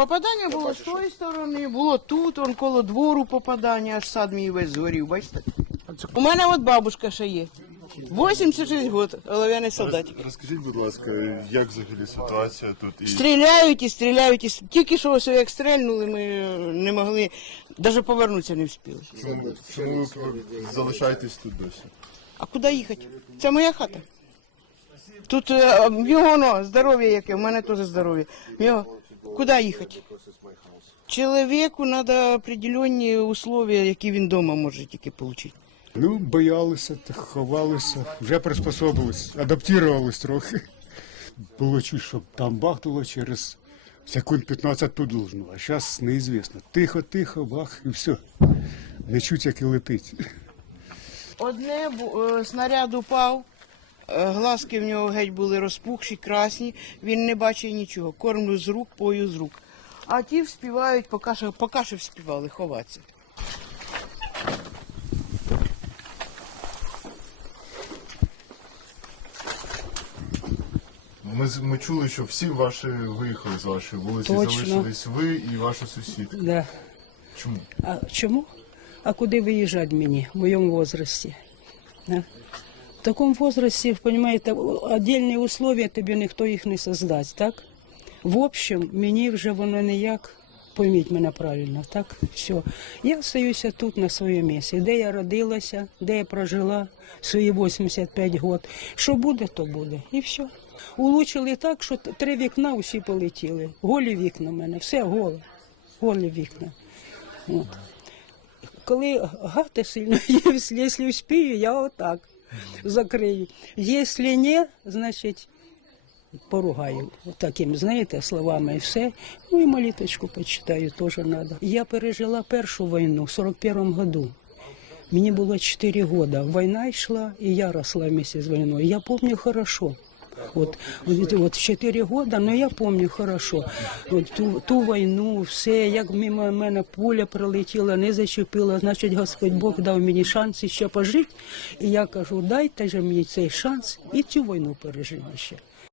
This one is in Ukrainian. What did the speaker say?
попадання було з тої сторони, було тут, он коло двору попадання, аж сад мій весь згорів, бачите? У мене от бабушка ще є. 86 років, олов'яний солдатик. Розкажіть, будь ласка, як взагалі ситуація тут? Стріляють і стріляють. Тільки що ось як стрельнули, ми не могли, навіть повернутися не встигли. Чому ви залишаєтесь тут досі? А куди їхати? Це моя хата. Тут його здоров'я яке, в мене теж здоров'я. Куди їхати? Чоловіку треба определенні умови, які він вдома може тільки отримати. Ну, боялися, ховалися, вже приспособились, адаптувались трохи. Було чуть, щоб там бахнуло через секунд 15 тут должно, а зараз неізвісно. Тихо, бах, і все. Не чуть, як і летить. Одне снаряд упав, глазки в нього геть були розпухші, красні, він не бачив нічого. Кормлю з рук, пою з рук. А ті вспівають, поки що вспівали ховатися. Ми чули, що всі ваші виїхали з вашої вулиці, Точно. залишились ви і ваша сусідка. Да. Чому? А чому? А куди виїжджати мені в моєму возрасті? Да? В такому возрасті, розумієте, віддільні умови тобі ніхто їх не создасть, так? В общем, мені вже воно ніяк, пойміть мене правильно, так? Все. Я остаюся тут на своєму місці, де я родилася, де я прожила свої 85 років. Що буде, то буде. І все. Улучили так, що 3 вікна усі полетіли. Голі вікна в мене, все голе. Голі вікна. От. Коли гати сильно, якщо вспію, я отак закрию. Якщо ні, значить поругаю такими, знаєте, словами і все. Ну і молитвочку почитаю, теж треба. Я пережила першу війну в 41-му году. Мені було 4 роки. Війна йшла, і я росла вместе з війною. Я пам'ятаю хорошо. От 4 роки, але я пам'ятаю хорошо. От ту війну, все, як мимо мене пуля прилетіла, не зачепила, значить Господь Бог дав мені шанс ще пожити. І я кажу, дайте же мені цей шанс і цю війну пережити ще.